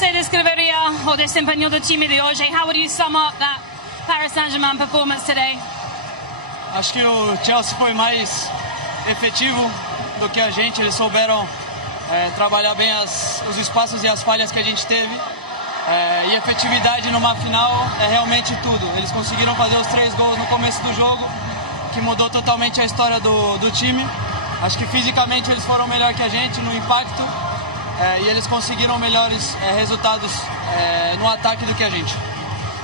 você descreveria o desempenho do time de hoje? How would you sum up that Paris Saint-Germain performance today? Acho que o Chelsea foi mais efetivo do que a gente. Eles souberam trabalhar bem os espaços e as falhas que a gente teve. E efetividade numa final é realmente tudo. Eles conseguiram fazer os 3 gols no começo do jogo, que mudou totalmente a história do time. Acho que fisicamente eles foram melhor que a gente no impacto e eles conseguiram melhores resultados no ataque do que a gente.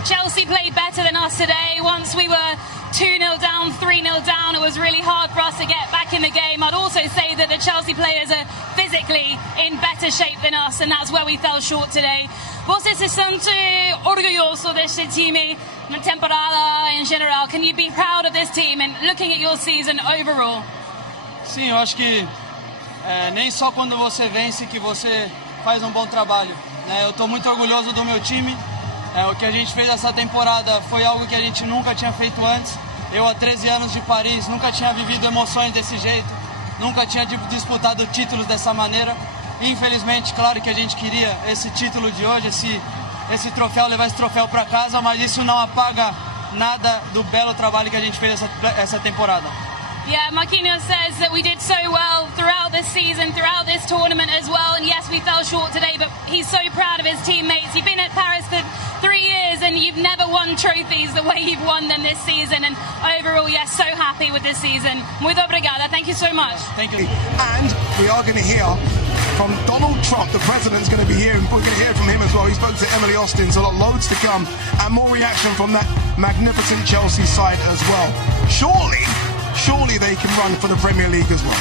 Chelsea played better than us today. Once we were 2-0 down, 3-0 down, it was really hard for us to get back in the game. I'd also say that the Chelsea players are physically in better shape than us, and that's where we fell short today. Você se sente orgulhoso deste time na temporada em geral? Can you be proud of this team and looking at your season overall? Sim, eu acho que nem só quando você vence que você faz um bom trabalho. Eu estou muito orgulhoso do meu time. O que a gente fez essa temporada foi algo que a gente nunca tinha feito antes. Eu, há 13 anos de Paris, nunca tinha vivido emoções desse jeito, nunca tinha disputado títulos dessa maneira. Infelizmente, claro que a gente queria esse título de hoje, esse troféu, levar esse troféu para casa, mas isso não apaga nada do belo trabalho que a gente fez essa temporada. Yeah, Marquinhos says that we did so well throughout this season, throughout this tournament as well, and yes, we fell short today, but he's so proud of his teammates. You've been at Paris for 3 years and you've never won trophies the way you've won them this season, and overall, yes, so happy with this season. Muito obrigada. Thank you so much. Thank you. And we are going to hear from Donald Trump. The president's going to be here, and we're going to hear from him as well. He spoke to Emily Austin, so loads to come, and more reaction from that magnificent Chelsea side as well. Surely they can run for the Premier League as well.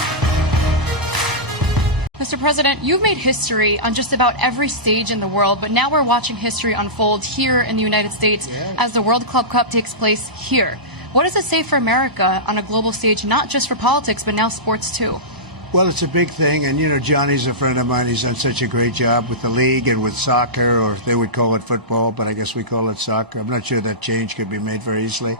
Mr. President, you've made history on just about every stage in the world, but now we're watching history unfold here in the United States as the World Club Cup takes place here. What does it say for America on a global stage, not just for politics, but now sports too? Well, it's a big thing, and, Johnny's a friend of mine. He's done such a great job with the league and with soccer, or they would call it football, but I guess we call it soccer. I'm not sure that change could be made very easily,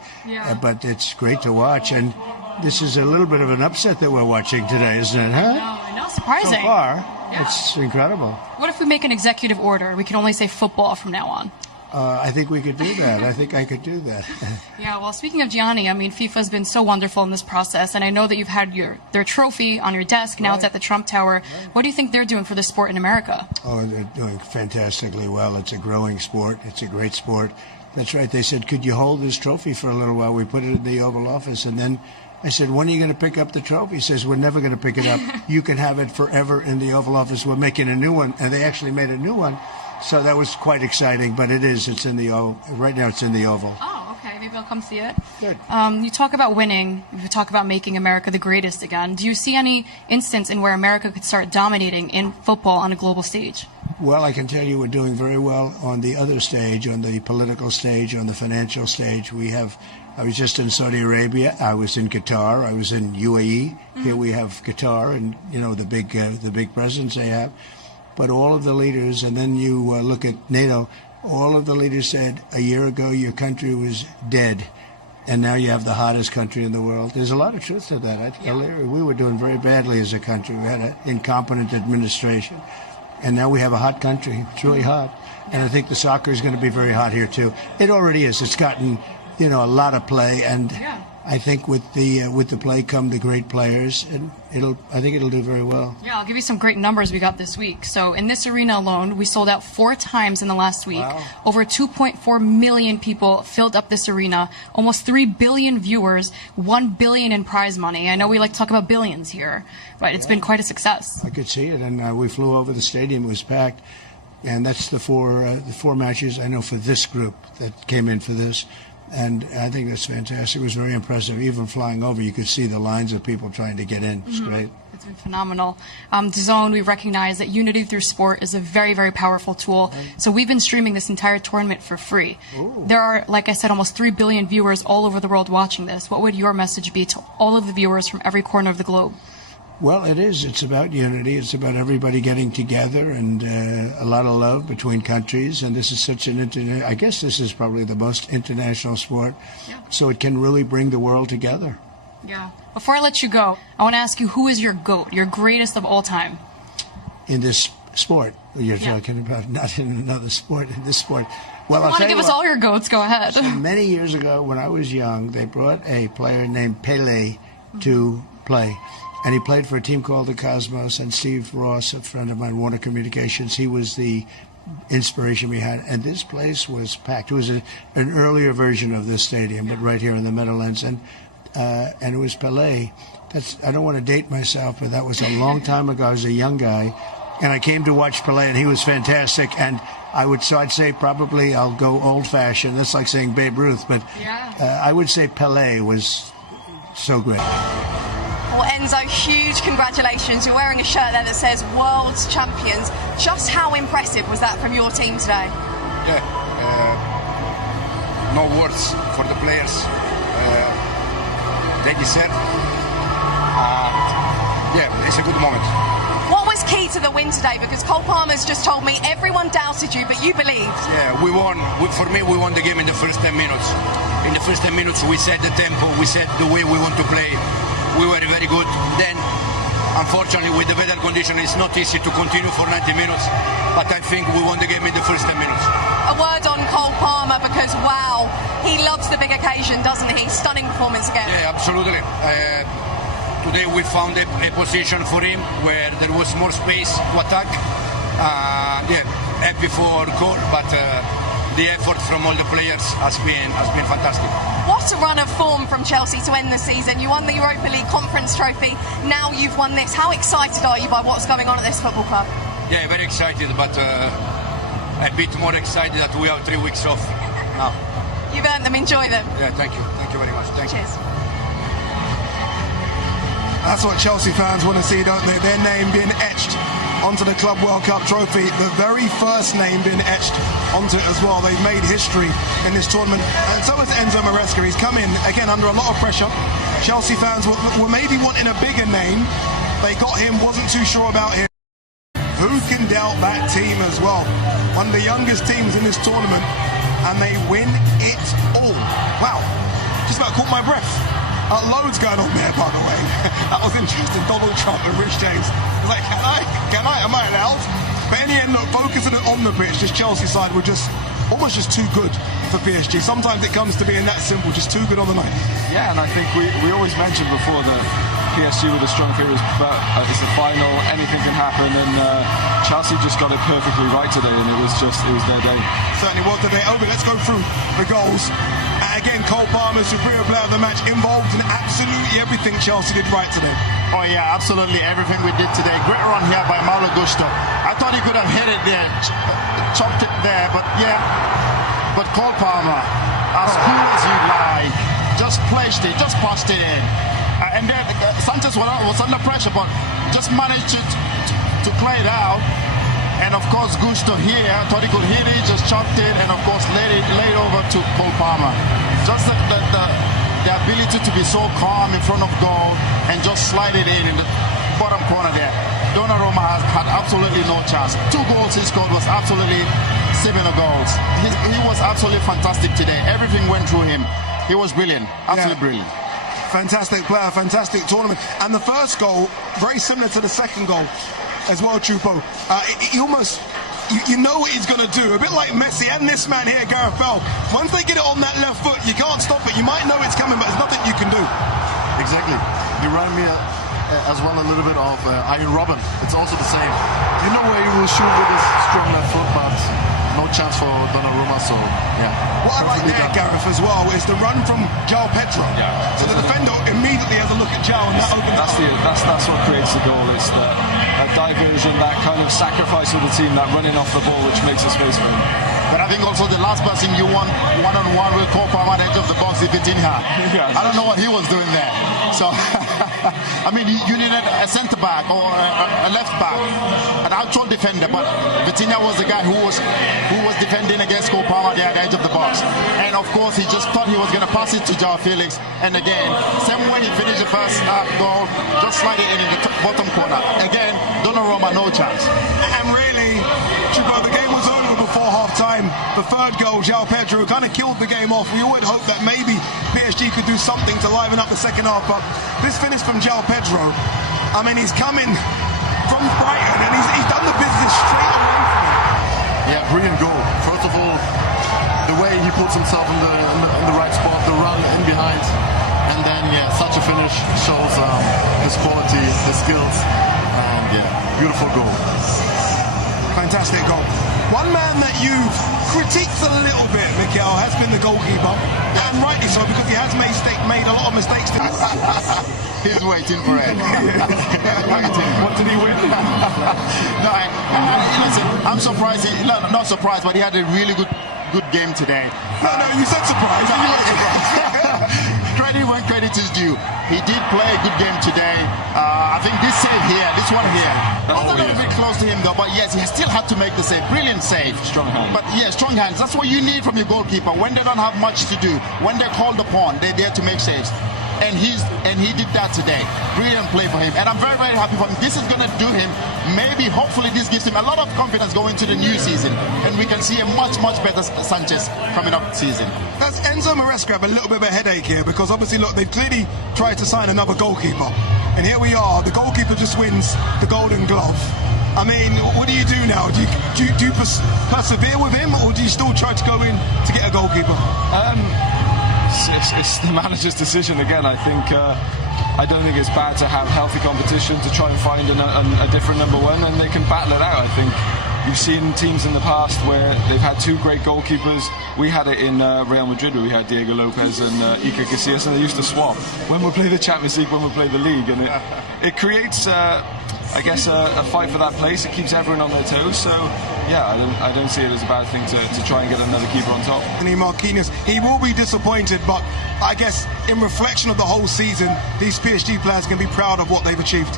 but it's great to watch, and this is a little bit of an upset that we're watching today, isn't it, huh? I know, surprising. So far, it's incredible. What if we make an executive order? We can only say football from now on. I think we could do that. I think I could do that. Yeah, well, speaking of Gianni, FIFA's been so wonderful in this process, and I know that you've had their trophy on your desk. Now it's at the Trump Tower. What do you think they're doing for the sport in America? Oh, they're doing fantastically well. It's a growing sport. It's a great sport. That's right. They said, could you hold this trophy for a little while? We put it in the Oval Office, and then I said, when are you going to pick up the trophy? He says, we're never going to pick it up. You can have it forever in the Oval Office. We're making a new one, and they actually made a new one. So that was quite exciting, but it's in the Oval. Right now it's in the Oval. Oh, okay. Maybe I'll come see it. Good. You talk about winning. You talk about making America the greatest again. Do you see any instance in where America could start dominating in football on a global stage? Well, I can tell you we're doing very well on the other stage, on the political stage, on the financial stage. I was just in Saudi Arabia. I was in Qatar. I was in UAE. Mm-hmm. Here we have Qatar and, the big presence they have. But all of the leaders, and then you look at NATO, all of the leaders said a year ago your country was dead, and now you have the hottest country in the world. There's a lot of truth to that. We were doing very badly as a country. We had an incompetent administration, and now we have a hot country. It's really hot. And I think the soccer is going to be very hot here, too. It already is. It's gotten, a lot of play, and I think with the play come the great players, and I think it'll do very well. Yeah, I'll give you some great numbers we got this week. So in this arena alone, we sold out 4 times in the last week. Wow. Over 2.4 million people filled up this arena. Almost 3 billion viewers, 1 billion in prize money. I know we like to talk about billions here, but it's been quite a success. I could see it, and we flew over the stadium. It was packed, and that's the four matches I know for this group that came in for this. And I think that's fantastic. It was very impressive. Even flying over, you could see the lines of people trying to get in. It's great. It's been phenomenal. DAZN, we recognize that unity through sport is a very, very powerful tool. Right. So we've been streaming this entire tournament for free. Ooh. There are, like I said, almost 3 billion viewers all over the world watching this. What would your message be to all of the viewers from every corner of the globe? Well, it is. It's about unity. It's about everybody getting together and a lot of love between countries. And this is such I guess this is probably the most international sport. Yeah. So it can really bring the world together. Yeah. Before I let you go, I want to ask you, who is your GOAT, your greatest of all time? In this sport. You're talking about not in another sport, in this sport. Well, If you want to give us all your goats, go ahead. So many years ago, when I was young, they brought a player named Pele to play. And he played for a team called the Cosmos, and Steve Ross, a friend of mine, Warner Communications, he was the inspiration we had. And this place was packed. It was an earlier version of this stadium, but right here in the Meadowlands. And it was Pele. I don't want to date myself, but that was a long time ago. I was a young guy. And I came to watch Pele, and he was fantastic. And I'd say probably I'll go old-fashioned. That's like saying Babe Ruth, but I would say Pele was so great. Well, Enzo, huge congratulations. You're wearing a shirt there that says World Champions. Just how impressive was that from your team today? Yeah, no words for the players. They deserve. Yeah, it's a good moment. What was key to the win today? Because Cole Palmer's just told me everyone doubted you, but you believed. Yeah, we won. For me, we won the game in the first 10 minutes. In the first 10 minutes, we set the tempo, we set the way we want to play. We were very good. Then, unfortunately, with the weather condition, it's not easy to continue for 90 minutes. But I think we won the game in the first 10 minutes. A word on Cole Palmer, because, wow, he loves the big occasion, doesn't he? Stunning performance again. Yeah, absolutely. Today we found a position for him where there was more space to attack. Yeah, happy for goal, but the effort from all the players has been fantastic. What a run of form from Chelsea to end the season. You won the Europa League Conference Trophy. Now you've won this. How excited are you by what's going on at this football club? Yeah, very excited, but a bit more excited that we have 3 weeks off now. You've earned them. Enjoy them. Yeah, thank you. Thank you very much. Thank you. Cheers. That's what Chelsea fans want to see, don't they? Their name being etched onto the Club World Cup trophy. The very first name being etched onto it as well. They've made history in this tournament. And so has Enzo Maresca. He's come in, again, under a lot of pressure. Chelsea fans were maybe wanting a bigger name. They got him, wasn't too sure about him. Who can doubt that team as well? One of the youngest teams in this tournament, and they win it all. Wow, just about caught my breath. Loads going on there, by the way. That was interesting. Donald Trump and Rich James. I was like, can I? Am I allowed? But in the end, look, focusing on the pitch, this Chelsea side were just almost just too good for PSG. Sometimes it comes to being that simple, just too good on the night. Yeah, and I think we always mentioned before that PSG were the strong favourites, but it's the final, anything can happen, and Chelsea just got it perfectly right today, and it was their day. Certainly was today. Okay, let's go through the goals. Again, Cole Palmer, superior player of the match, involved in absolutely everything Chelsea did right today. Oh yeah, absolutely everything we did today. Great run here by Malo Gusto. I thought he could have hit it there, chopped it there, but yeah. But Cole Palmer, as cool as you like, just placed it, just passed it in. And then Sanchez was under pressure, but just managed to play it out. And of course, Gusto here thought he could hit it, just chopped it, and of course laid over to Cole Palmer. Just the ability to be so calm in front of goal and just slide it in the bottom corner there. Donnarumma had absolutely no chance. 2 goals he scored was absolutely similar goals. He was absolutely fantastic today. Everything went through him. He was brilliant, absolutely brilliant. Fantastic player, fantastic tournament. And the first goal, very similar to the second goal as well, Chupo. He almost, you know what he's going to do. A bit like Messi and this man here, Gareth Bale. Once they get it on that left foot, you can't stop it. You might know it's coming, but there's nothing you can do. Exactly. He reminded me as well a little bit of Iron Robin. It's also the same. You know where he will shoot with his strong left foot, but no chance for Donnarumma, so yeah. What I like there, Gareth, as well, is the run from Joao Pedro. Yeah. So the defender immediately has a look at Joao, and that opens up. That's what creates the goal. It's the diversion, that kind of sacrifice of the team, that running off the ball, which makes a space for him. But I think also the last person you won one-on-one with Cole Palmer at the edge of the box, Vitinha. I don't know what he was doing there. So, I mean, you needed a centre-back or a left-back, an actual defender, but Vitinha was the guy who was defending against Cole Palmer there at the edge of the box. And of course, he just thought he was going to pass it to Joao Felix. And again, same way he finished the first goal, just slide it in the bottom corner. Again, Donnarumma, no chance. And really, Chupo, the game was over before half-time. The third goal, Joao Pedro, kind of killed the game off. We all had hoped that maybe PSG could do something to liven up the second half, but this finish from Joao Pedro, I mean, he's coming from Brighton and he's done the business Yeah, brilliant goal. First of all, the way he puts himself in the right spot, the run in behind, and then such a finish shows his quality, his skills, and beautiful goal. Fantastic goal. One man that you've critiqued a little bit, Mikel, has been the goalkeeper, and rightly so, because he has made a lot of mistakes. He's waiting for it. What did he win? No, listen, I'm surprised. Not surprised, but he had a really good game today. No, you said surprised. No, credit when credit is due. He did play a good game today. I think this one here, was a little bit close to him though, but yes, he still had to make the save. Brilliant save. Strong hands. But strong hands. That's what you need from your goalkeeper. When they don't have much to do, when they're called upon, they're there to make saves. And he did that today. Brilliant play for him. And I'm very, very happy for him. This is going to do him, hopefully this gives him a lot of confidence going into the new season. And we can see a much, much better Sanchez coming up season. Does Enzo Maresca have a little bit of a headache here? Because obviously, look, they've clearly tried to sign another goalkeeper. And here we are. The goalkeeper just wins the Golden Glove. I mean, what do you do now? Do you persevere with him, or do you still try to go in to get a goalkeeper? It's the manager's decision again. I think I don't think it's bad to have healthy competition to try and find a different number one, and they can battle it out. I think you've seen teams in the past where they've had two great goalkeepers. We had it in Real Madrid where we had Diego Lopez and Iker Casillas, and they used to swap when we play the Champions League, when we play the league, and it creates I guess a fight for that place. It keeps everyone on their toes. So yeah, I don't see it as a bad thing to try and get another keeper on top. Anthony Marquinhos, he will be disappointed, but I guess in reflection of the whole season, these PSG players can be proud of what they've achieved.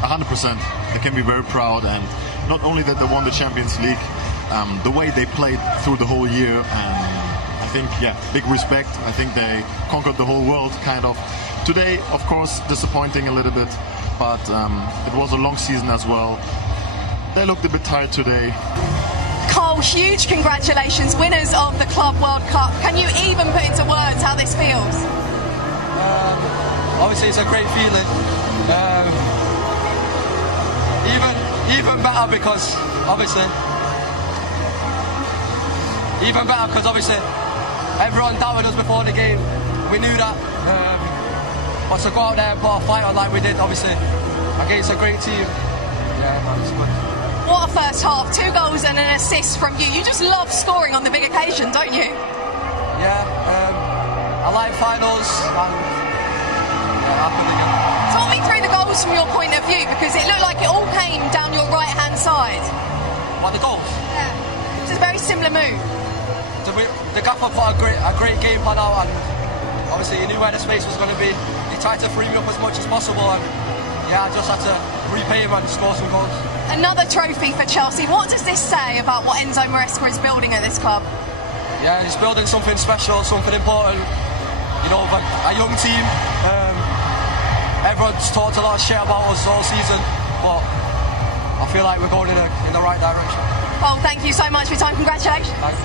100%. They can be very proud, and not only that they won the Champions League, the way they played through the whole year, I think, big respect. I think they conquered the whole world, kind of. Today, of course, disappointing a little bit, but it was a long season as well. They looked a bit tired today. Cole, huge congratulations, winners of the Club World Cup. Can you even put into words how this feels? Obviously, it's a great feeling. Even better because obviously everyone doubted us before the game. We knew that. But to go out there and put a fight on like we did, obviously, against a great team, it's good. What a first half, 2 goals and an assist from you. You just love scoring on the big occasion, don't you? Yeah, I like finals and happen again. Talk me through the goals from your point of view, because it looked like it all came down your right-hand side. What, the goals? Yeah, it's a very similar move. The gaffer put a great game plan out, and obviously he knew where the space was going to be. He tried to free me up as much as possible, and I just had to repay him and score some goals. Another trophy for Chelsea. What does this say about what Enzo Maresca is building at this club? Yeah, he's building something special, something important. You know, a young team. Everyone's talked a lot of shit about us all season, but I feel like we're going in the right direction. Well, thank you so much for your time. Congratulations. Thanks.